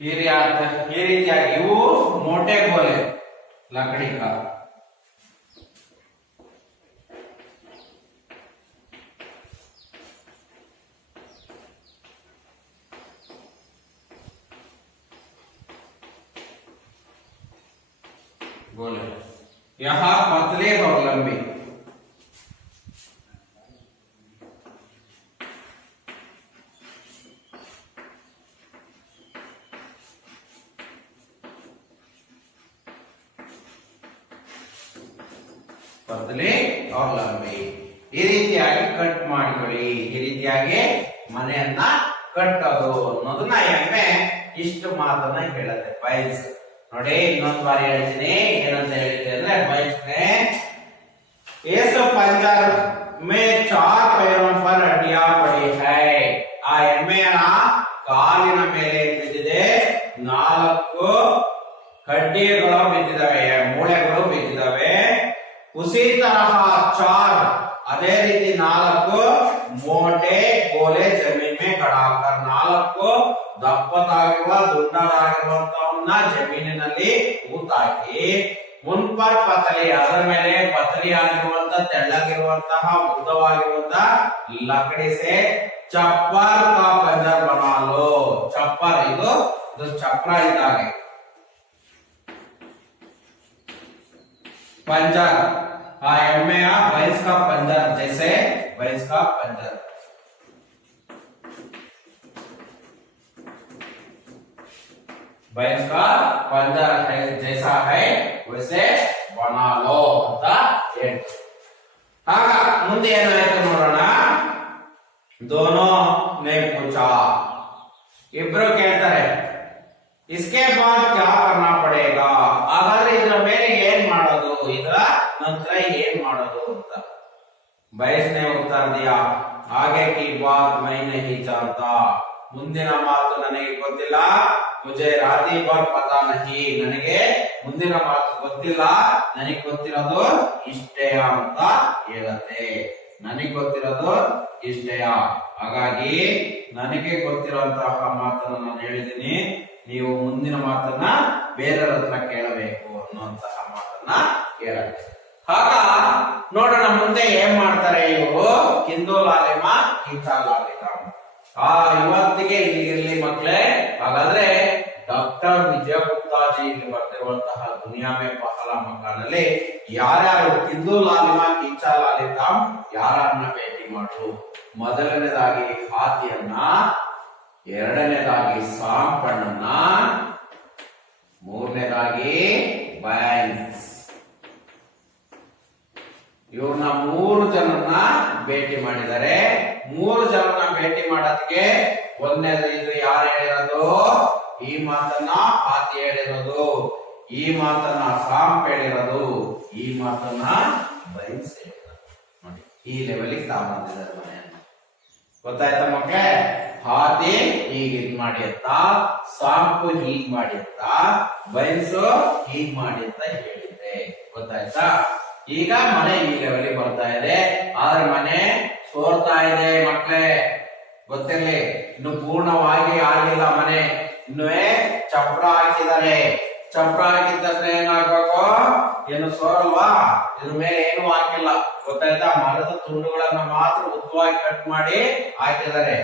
ಈ ರೀತಿಯಾಗಿ ಇವು ಮೋಟೆ ಗೋಲೆ ಲಕಡಿ का गोले यहाँ पतले और लंबी ಪತಲೆ और लंबी ಈ ರೀತಿಯಾಗಿ ಕಟ್ ಮಾಡಿಕೊಳ್ಳಿ ಈ ರೀತಿಯಾಗಿ ಮನೆಯನ್ನ ಕಟ್ಟೋದು ಅನ್ನೋದನ್ನ ಎಮ್ಮೆ ಇಷ್ಟು ಮಾತನ್ನ ಹೇಳುತ್ತೆ ಬೈಸ್ ನೋಡಿ ಇನ್ನೊಂದು ಬಾರಿ ಹೇಳ್ತೀನಿ ಏನಂತ ಹೇಳಿದ್ದೆ ಅಂದ್ರೆ ಬೈಸ್ ने इस पंजर में 4 पैरों पर हड्डियां पड़ी है आ ದಪ್ಪದಾಗಿರುವ ದುಂಡಾಗಿರುವಂತವನ್ನ ಜಮೀನಿನಲ್ಲಿ ಹೂತಾಕಿ ಮುನ್ಪರ್ ಪತಲಿ ಅದರ ಮೇಲೆ ಪತಲಿ ಆಗಿರುವಂತ ತೆಳ್ಳಗಿರುವಂತಹ ಉದ್ದವಾಗಿರುವಂತಹ ಲಕಡಿ से ಚಪ್ಪರ್ का पंजर बना लो ಚಪ್ಪರ್ ಇದು ಚಪ್ರ ಇದ್ದಾಗೆ पंजर एम्मे भैंस का पंजर जैसे भैंस का पंजर भैंस का पंजर है जैसा है वैसे बना लो ಅಂತ ಹೇಳ್ತಾರೆ ಆಗ ಮುಂದೆ ಏನಾಯ್ತು ನೋಡೋಣ दोनों ने पूछा ಇಬ್ರು ಕೇಳ್ತಾರೆ इसके बाद क्या करना पड़ेगा ಹಾಗಾದ್ರೆ ಇದರ ಮೇಲೆ ಏನ್ ಮಾಡೋದು ಇದರ ನಂತರ ಏನ್ ಮಾಡೋದು ಅಂತ भैंस ने उत्तर दिया आगे की बात मैं नहीं जानता ಮುಂದಿನ ಮಾತು ನನಗೆ ಗೊತ್ತಿಲ್ಲ मुझे राती भर पता नहीं ನನಗೆ ಮುಂದಿನ ಮಾತು ಗೊತ್ತಿಲ್ಲ ನನಗೆ ಗೊತ್ತಿರೋದು ಇಷ್ಟೇ ಅಂತ ಹೇಳುತ್ತೆ ನನಗೆ ಗೊತ್ತಿರೋದು ಇಷ್ಟೇ ಹಾಗಾಗಿ ನನಗೆ ಗೊತ್ತಿರುವಂತಹ ಮಾತನ್ನು ನಾನು ಹೇಳಿದ್ದೀನಿ ನೀವು ಮುಂದಿನ ಮಾತನ್ನ ಬೇರೆಯವರ ಹತ್ರ ಕೇಳಬೇಕು ಅನ್ನುವಂತಹ ಮಾತನ್ನ ಹೇಳುತ್ತೆ ಆಗ ನೋಡೋಣ ಮುಂದೆ ಏನ್ ಮಾಡ್ತಾರೆ ಇವರು ಕಿಂದು ಲಾಲಿಮ ಕೀಚಾ ಲಾಲಿಮ ಇವತ್ತಿಗೆ ಇಲ್ಲಿಗಿರ್ಲಿ ಮಕ್ಕಳೇ ಹಾಗಾದ್ರೆ ಡಾಕ್ಟರ್ ವಿಜಯ ಗುಪ್ತಾ ಜಿ ಇಲ್ಲಿ ಬರ್ತಿರುವಂತಹ ದುನಿಯಾ ಮೇ ಪಹಲಾ ಮಕಾನಲ್ಲಿ ಯಾರ್ಯಾರು ಕಿಂದು ಲಾಲಿಮ ಕೀಚಾ ಲಾಲಿಮ ಯಾರನ್ನ ಭೇಟಿ ಮಾಡು ಮೊದಲನೇದಾಗಿ ಹಾತಿಯನ್ನ ಎರಡನೇದಾಗಿ ಸಾಂಪಣ್ಣನ್ನ ಮೂರನೇದಾಗಿ ಬೈನ್ಸ್ ಇವ್ರನ್ನ ಮೂರು ಜನನ್ನ ಭೇಟಿ ಮಾಡಿದ್ದಾರೆ ಮೂರು ಜನನ್ನ ಭೇಟಿ ಮಾಡೋದಕ್ಕೆ ಒಂದನೇದು ಇದು ಯಾರು ಹೇಳಿರೋದು ಈ ಮಾತನ್ನ ಹಾತಿ ಹೇಳಿರೋದು ಈ ಮಾತನ್ನ ಸಾಂಪ್ ಹೇಳಿರೋದು ಈ ಮಾತನ್ನ ಬೈನ್ಸ್ ಹೇಳಿರೋದು ನೋಡಿ ಈ ಲೆವೆಲ್ಗೆ ತಾಂಬಂದಿದ್ದಾರೆ ಮನೆಯನ್ನ ಗೊತ್ತಾಯ್ತಾ ಮಕ್ಕಳೇ ಹಾತಿ ಹೀಗೆ ಮಾಡಿ ಅಂತ ಸಾಂಪು ಹೀಗ್ ಮಾಡಿ ಅಂತ ಬೈನ್ಸು ಹೀಗ್ ಮಾಡಿ ಅಂತ ಹೇಳಿದ್ದೆ ಗೊತ್ತಾಯ್ತಾ ಈಗ ಮನೆ ಈ ಲೆವೆಲ್ ಬರ್ತಾ ಇದೆ ಆದ್ರೆ ಮನೆ ಸೋರ್ತಾ ಇದೆ ಮಕ್ಕಳೇ ಗೊತ್ತಿರ್ಲಿ ಇನ್ನು ಪೂರ್ಣವಾಗಿ ಆಗಿಲ್ಲ ಮನೆ ಇನ್ನುವೇ ಚಪ್ರ ಹಾಕಿದ್ದಾರೆ ಚಪ್ರ ಹಾಕಿದ್ರೆ ಏನಾಗ್ಬೇಕು ಏನು ಸೋರಲ್ವಾ ಇದ್ರ ಮೇಲೆ ಏನು ಹಾಕಿಲ್ಲ ಗೊತ್ತಾಯ್ತಾ ಮರದ ತುಂಡುಗಳನ್ನ ಮಾತ್ರ ಉದ್ದವಾಗಿ ಕಟ್ ಮಾಡಿ ಹಾಕಿದ್ದಾರೆ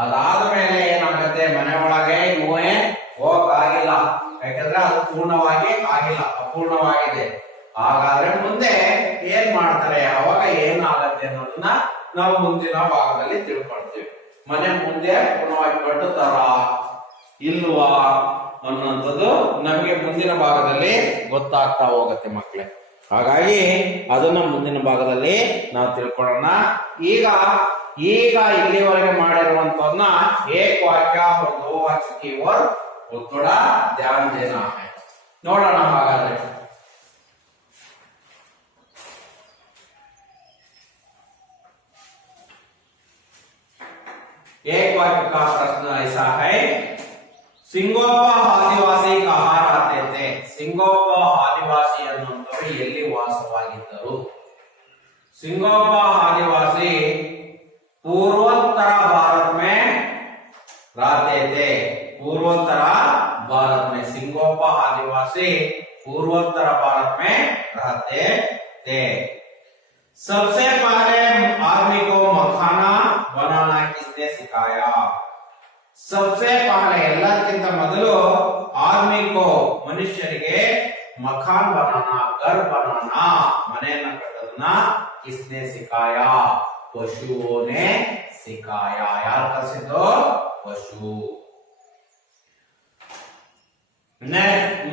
ಅದಾದ ಮೇಲೆ ಏನಾಗುತ್ತೆ ಮನೆ ಒಳಗೆ ಇನ್ನುವೇ ಹೋಗಕ್ ಆಗಿಲ್ಲ ಯಾಕಂದ್ರೆ ಅದು ಪೂರ್ಣವಾಗಿ ಆಗಿಲ್ಲ ಅಪೂರ್ಣವಾಗಿದೆ ಹಾಗಾದ್ರೆ ಮುಂದೆ ಏನ್ ಮಾಡ್ತಾರೆ ಅವಾಗ ಏನಾಗತ್ತೆ ಅನ್ನೋದನ್ನ ನಾವು ಮುಂದಿನ ಭಾಗದಲ್ಲಿ ತಿಳ್ಕೊಳ್ತೀವಿ ಮನೆ ಮುಂದೆ ಪೂರ್ಣವಾಗಿ ಕಟ್ಟುತ್ತಾರ ಇಲ್ವಾ ಅನ್ನೋಂಥದ್ದು ನಮಗೆ ಮುಂದಿನ ಭಾಗದಲ್ಲಿ ಗೊತ್ತಾಗ್ತಾ ಹೋಗುತ್ತೆ ಮಕ್ಕಳೇ ಹಾಗಾಗಿ ಅದನ್ನ ಮುಂದಿನ ಭಾಗದಲ್ಲಿ ನಾವು ತಿಳ್ಕೊಳ್ಳೋಣ ಈಗ ಇಲ್ಲಿವರೆಗೆ ಮಾಡಿರುವಂತದನ್ನ ಏಕ ವಾಕ್ಯ ದೋ ವಾಕ್ಯ की ओर थोड़ा ध्यान देना है ನೋಡೋಣ ಹಾಗಾದ್ರೆ एक वाक्य का प्रश्न ऐसा है सिंगोप आदिवासी कहाँ रहते थे सिंगोप आदिवासी ಅನ್ನುವಂತವರು ಎಲ್ಲಿ ವಾಸವಾಗಿದ್ದರು सिंगोप आदिवासी पूर्वोत्तर भारत में रहते थे पूर्वोत्तर भारत में सिंगोप आदिवासी पूर्वोत्तर भारत में रहते थे सबसे पहले आदमी को मखाना बनाना किसने सिखाया सबसे पहले ಎಲ್ಲಕ್ಕಿಂತ ಮೊದಲು आदमी को ಮನುಷ್ಯರಿಗೆ मकान बनाना घर बनाना ಮನೆಯನ್ನ ಕಟ್ಟೋದನ್ನ किसने सिखाया पशुओं ने सिखाया यार कलिಸಿದ್ದು पशु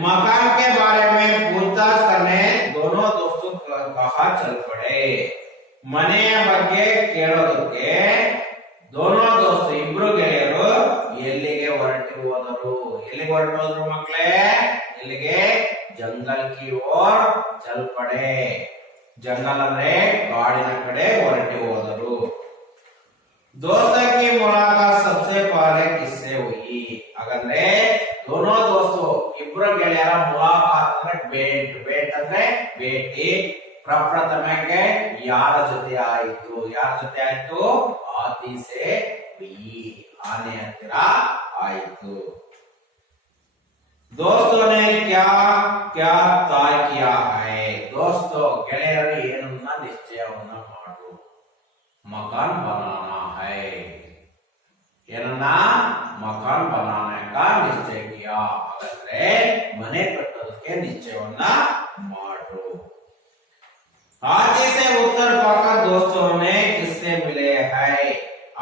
मकान के बारे में पूछताछ करने दोनों दोस्तों कहाँ चल पड़े ಮನೆಯ ಬಗ್ಗೆ ಕೇಳೋದಕ್ಕೆ दोनों दोस्त ಇಬ್ರು ಗೆಳೆಯರು ಎಲ್ಲಿಗೆ ಹೊರಟೋದ್ರು ಮಕ್ಕಳೇ ಎಲ್ಲಿಗೆ जंगल की ओर चल पड़े जंगल ಅಂದ್ರೆ ಕಾಡಿನ ಕಡೆ ಹೊರಟು ಹೋದರು दोस्तों की मुलाकात सबसे पहले किससे हुई ಹಾಗಂದ್ರೆ दोनों दोस्तों ಇಬ್ರು ಗೆಳೆಯರ ಮುಲಾಕಾತ್ ಅಂದ್ರೆ ಬೇಟ್ ಅಂದ್ರೆ ಭೇಟಿ ಪ್ರಪ್ರಥಮಕ್ಕೆ ಯಾರ ಜೊತೆ ಆಯಿತು ಹಾತಿ ಸೆ ಹುಯಿ ಆನೆ ಹತ್ತಿರ ಆಯಿತು दोस्तों ने क्या क्या तय किया है दोस्तों ಗೆಳೆಯರು ಏನನ್ನ ನಿಶ್ಚಯವನ್ನ ಮಾಡು मकान बनाना है ಏನನ್ನ मकान बनाने का निश्चय किया ಹಾಗಾದ್ರೆ ಮನೆ ಕಟ್ಟೋದಕ್ಕೆ ನಿಶ್ಚಯವನ್ನ ಮಾಡು आगे से उत्तर पाकर दोस्तों ने किससे मिले हैं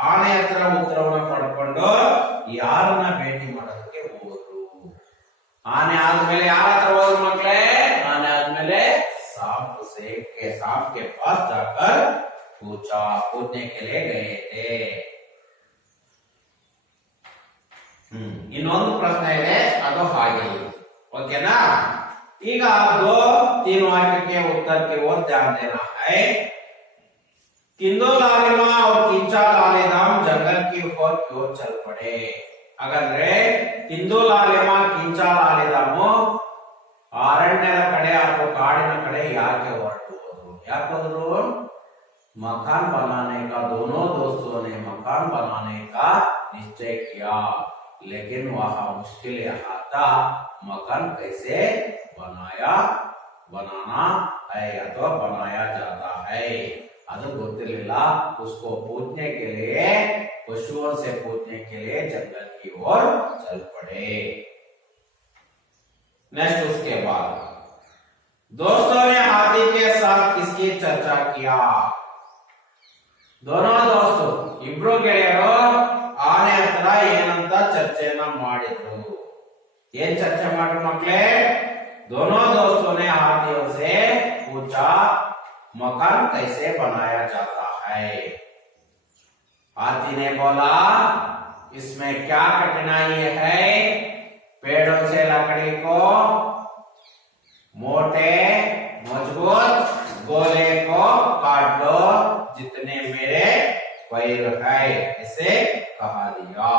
ಆನೆ ಹತ್ರ ಉತ್ತರವನ್ನು ಪಡ್ಕೊಂಡು ಯಾರನ್ನ ಭೇಟಿ ಮಾಡೋದಕ್ಕೆ ಹೋದ್ರು ಆನೆ ಆದ್ಮೇಲೆ ಯಾರ ಹತ್ರ ಹೋದ್ರು ಮಕ್ಕಳೇ ಆನೆ ಆದ್ಮೇಲೆ सांप के पास जाकर पूछने के लिए गए थे ಇನ್ನೊಂದು ಪ್ರಶ್ನೆ ಇದೆ ಅದು ಹಾಗೆ ಓಕೆನಾ ಈಗ दो तीन वाक्य के उत्तर की ओर ध्यान देना है किंदो लालिमा और किंचा लालिदाम जंगल की ओर क्यों चल पड़े ಹಾಗಾದ್ರೆ किंदो लालिमा किंचा लालिदामು ಅರಣ್ಯದ ಕಡೆ ಅಥವಾ ಕಾಡಿನ ಕಡೆ ಯಾಕೆ ಹೊರಟು ಹೋದ್ರು ಯಾಕೆ ಹೋದ್ರು मकान बनाने का दोनों दोस्तों ने मकान बनाने का निश्चय किया लेकिन वहां मुश्किल यहाँ था मकान कैसे बनाना है अथवा बनाया जाता है ಅದು ಗೊತ್ತಿರಲಿಲ್ಲ उसको पूछने के लिए पशुओं से पूछने के लिए जंगल की ओर चल पड़े नेक्स्ट उसके बाद दोस्तों ने हाथी के साथ किसकी चर्चा किया दोनों दोस्तों इब्ರು ಗೆಳೆಯರು ಆನೆ ಹತ್ರ ಏನಂತ ಚರ್ಚೆಯನ್ನ ಮಾಡಿದ್ರು ಏನ್ ಚರ್ಚೆ ಮಾಡ್ರು ಮಕ್ಕಳೇ दोनों दोस्तों ने हाथियों से पूछा मकान कैसे बनाया जाता है हाथी ने बोला इसमें क्या कठिनाई है पेड़ों से लकड़ी को मोटे मजबूत गोले को काट लो जितने मेरे पैर है इसे कहा दिया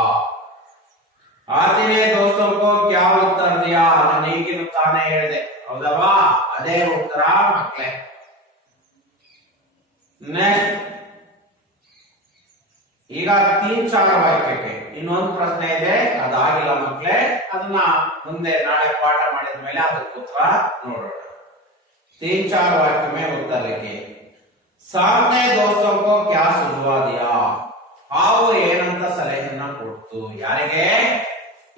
हाथी ने दोस्तों को क्या उत्तर दिया ನೀಗಿನ ತಾನೇ ಹೇಳಿದೆ ಹೌದಲ್ವಾ ಅದೇ ಉತ್ತರ ಮಕ್ಕಳೇ ನೆಕ್ಸ್ಟ್ ಈಗ 3-4 ವಾಕ್ಯಕ್ಕೆ ಇನ್ನೊಂದು ಪ್ರಶ್ನೆ ಇದೆ ಅದಾಗಿಲ್ಲ ಮಕ್ಕಳೇ ಅದನ್ನ ಮುಂದೆ ನಾಳೆ ಪಾಠ ಮಾಡಿದ ಮೇಲೆ ಅದಕ್ಕೆ ಉತ್ತರ ನೋಡೋಣ 3-4 वाक्य में उत्तर लिखिए सांप ने दोस्तों को क्या सुझाव दिया ಹಾವು ಏನಂತ ಸಲಹೆಯನ್ನ ಕೊಡ್ತು ಯಾರಿಗೆ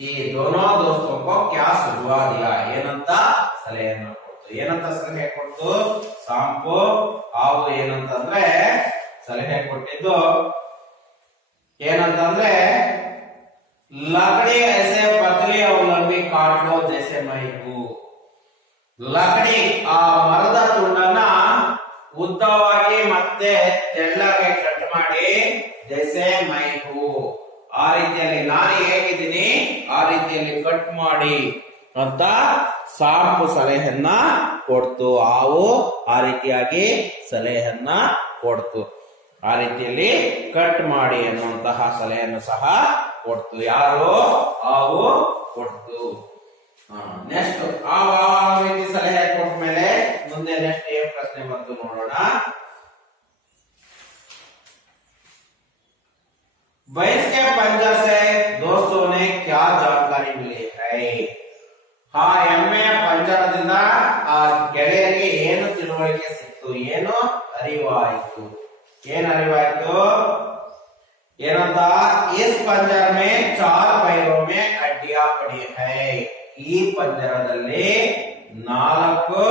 ಈ दोनों दोस्तों को क्या सुझाव दिया ಏನಂತ ಸಲಹೆಯನ್ನ ಕೊಡ್ತು ಏನಂತ ಸಲಹೆ ಕೊಡ್ತು सांप ಹಾವು ಏನಂತಂದ್ರೆ ಸಲಹೆ ಕೊಟ್ಟಿದ್ದು ಏನಂತಂದ್ರೆ लकड़ी ऐसे पतली और लंबी काट लो जैसे मैं हूं लकड़ी ಆ ಮರದ ತುಂಡನ್ನ ಉದ್ದವಾಗಿ ಮತ್ತೆ ತೆಳ್ಳಗೆ ಕಟ್ ಮಾಡಿ ಜೈಸೆ ಮೈ ಹೂ ಆ ರೀತಿಯಲ್ಲಿ ನಾನು ಹೇಗಿದ್ದೀನಿ ಆ ರೀತಿಯಲ್ಲಿ ಕಟ್ ಮಾಡಿ ಅಂತ ಸಾಂಪು ಸಲಹೆಯನ್ನ ಕೊಡ್ತು ಹಾವು ಆ ರೀತಿಯಾಗಿ ಸಲಹೆಯನ್ನ ಕೊಡ್ತು ಆ ರೀತಿಯಲ್ಲಿ ಕಟ್ ಮಾಡಿ ಅನ್ನುವಂತಹ ಸಲಹೆಯನ್ನು ಸಹ ಕೊಡ್ತು ಯಾರು ಹಾವು ಕೊಡ್ತು ನೆಕ್ಸ್ಟ್ ಆ ರೀತಿ ಸಲಹೆ ಕೊಟ್ಟ ಮೇಲೆ ಮುಂದೆ ನೆಕ್ಸ್ಟ್ ಏನ್ ಪ್ರಶ್ನೆ ಬಂತು ನೋಡೋಣ भैंस के पंजर से दोस्तों ने क्या जानकारी मिली है ಆ ಎಮ್ಮೆಯ ಪಂಜರದಿಂದ ಆ ಗೆಳೆಯರಿಗೆ ಏನು ತಿಳುವಳಿಕೆ ಸಿಕ್ತು ಏನು ಅರಿವಾಯಿತು ಏನಂತ इस पंजर में 4 पैरों में हड्डियां पड़ी है ಈ ಪಂಜರದಲ್ಲಿ 4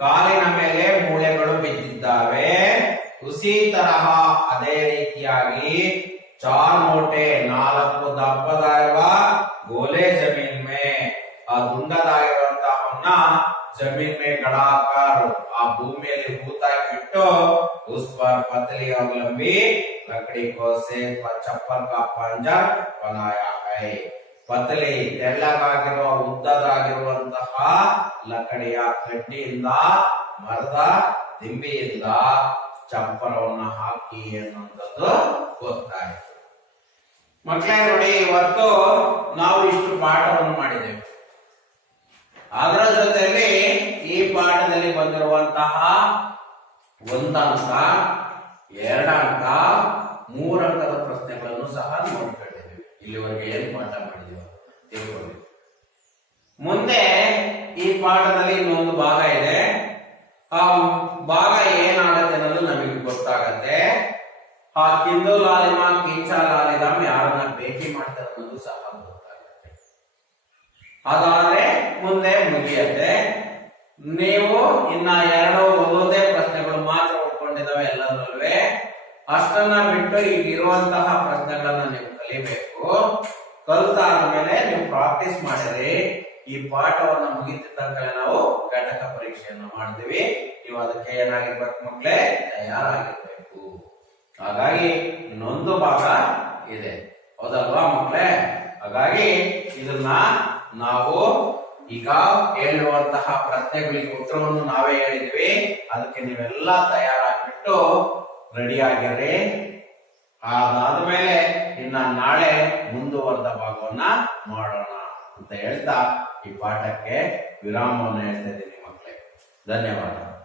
ಕಾಲಿನ ಮೇಲೆ ಮೂಳೆಗಳು ಬಿದ್ದಿದ್ದಾವೆ ಉಸಿ ತರಹ ಅದೇ ರೀತಿಯಾಗಿ 4 मोटे 4 ದಪ್ಪದಾಗಿರುವ ಗೋಲೆ ಜಮೀನ್ ಮೇ ಆ ದುಂಡದಾಗಿರುವಂತಹವನ್ನ ಜಮೀನ್ ಮೇ ಗಡಾಕರ್ ಆ ಭೂಮಿಯಲ್ಲಿ ಹೂತಾಕಿ ಬಿಟ್ಟು उस पर पतली और लंबी लकड़ी को से चप्पल का पंजर बनाया है ಪತಲಿ ತೆಳ್ಳಗಾಗಿರುವ ಉದ್ದದಾಗಿರುವಂತಹ ಲಕಡಿಯ ಕಡ್ಡಿಯಿಂದ ಮರದ ದಿಂಬಿಯಿಂದ ಚಪ್ಪರವನ್ನು ಹಾಕಿ ಅನ್ನುವಂಥದ್ದು ಗೊತ್ತಾಯಿತು ಮಕ್ಕಳೇ ನೋಡಿ ಇವತ್ತು ನಾವು ಇಷ್ಟು ಪಾಠವನ್ನು ಮಾಡಿದ್ದೇವೆ ಅದರ ಜೊತೆಯಲ್ಲಿ ಈ ಪಾಠದಲ್ಲಿ ಬಂದಿರುವಂತಹ 1 ಅಂಕ 2 ಅಂಕ 3 ಅಂಕದ ಪ್ರಶ್ನೆಗಳನ್ನು ಸಹ ನೋಡ್ಕೊಂಡಿದ್ದೇವೆ ಇಲ್ಲಿವರೆಗೆ ಏನು ಪಾಠ ಮಾಡಿದ್ದೇವೆ ತಿಳ್ಕೊಳ್ಳಿ ಮುಂದೆ ಈ ಪಾಠದಲ್ಲಿ ಇನ್ನೊಂದು ಭಾಗ ಇದೆ. ಆ ಭಾಗ ಏನಾಗತ್ತೆ ಅನ್ನೋದು ನಮಗೆ ಗೊತ್ತಾಗತ್ತೆ. ಆ ಕಿಂದು ಲಾಲಿಮ ಕಿಂಚ ಲಾಲಿದಂ ಯಾರನ್ನ ಭೇಟಿ ಮಾಡ್ತಾರೆ ಅನ್ನೋದು ಸಹ ಗೊತ್ತಾಗತ್ತೆ. ಅದಾದ್ರೆ ಮುಂದೆ ಮುಗಿಯತ್ತೆ. ನೀವು ಇನ್ನ ಎರಡು ಒಂದೊಂದೇ ಪ್ರಶ್ನೆಗಳು ಮಾತ್ರ ಉಳ್ಕೊಂಡಿದ್ದಾವೆ ಎಲ್ಲದರಲ್ಲೂ. ಅಷ್ಟನ್ನ ಬಿಟ್ಟು ಈಗ ಇರುವಂತಹ ಪ್ರಶ್ನೆಗಳನ್ನ ನೀವು ಕಲಿಬೇಕು. ಕಲಿತಾದ್ಮೇಲೆ ನೀವು ಪ್ರಾಕ್ಟೀಸ್ ಮಾಡಿರಿ. ಈ ಪಾಠವನ್ನ ಮುಗಿತಿದ್ದಂತೆ ನಾವು ಘಟಕ ಪರೀಕ್ಷೆಯನ್ನು ಮಾಡ್ತೀವಿ. ನೀವು ಅದಕ್ಕೆ ಏನಾಗಿರ್ಬೇಕು ಮಕ್ಕಳೇ, ತಯಾರಾಗಿರ್ಬೇಕು. ಹಾಗಾಗಿ ಇನ್ನೊಂದು ಭಾಗ ಇದೆ, ಹೌದಲ್ವಾ ಮಕ್ಕಳೇ? ಹಾಗಾಗಿ ಇದನ್ನ ನಾವು ಈಗ ಹೇಳಿರುವಂತಹ ಪ್ರಶ್ನೆಗಳಿಗೆ ಉತ್ತರವನ್ನು ನಾವೇ ಹೇಳಿದ್ವಿ. ಅದಕ್ಕೆ ನೀವೆಲ್ಲ ತಯಾರಾಗ್ಬಿಟ್ಟು ರೆಡಿ ಆಗಿರ್ರಿ. ಅದಾದ್ಮೇಲೆ ಇನ್ನ ನಾಳೆ ಮುಂದುವರೆದ ಭಾಗವನ್ನ ಮಾಡೋಣ ಅಂತ ಹೇಳ್ತಾ ಈ ಪಾಠಕ್ಕೆ ವಿರಾಮವನ್ನು ಹೇಳ್ತಾ ಇದ್ದೀನಿ ಮಕ್ಕಳೇ. ಧನ್ಯವಾದ.